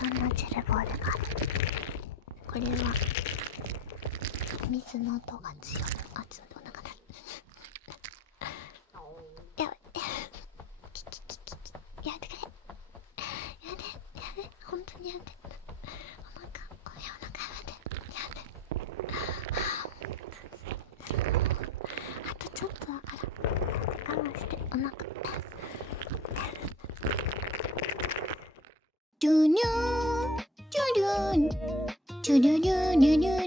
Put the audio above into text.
ろんなジェルボールがある。これは水の音が強い。あ、ちょっとお腹鳴る。やばい。キキキキキ。やめてくれ。やめて、やめて、本当にやめて。お腹やめて。あとちょっとだから我慢して。お腹ドゥニュードゥルンドゥルルルル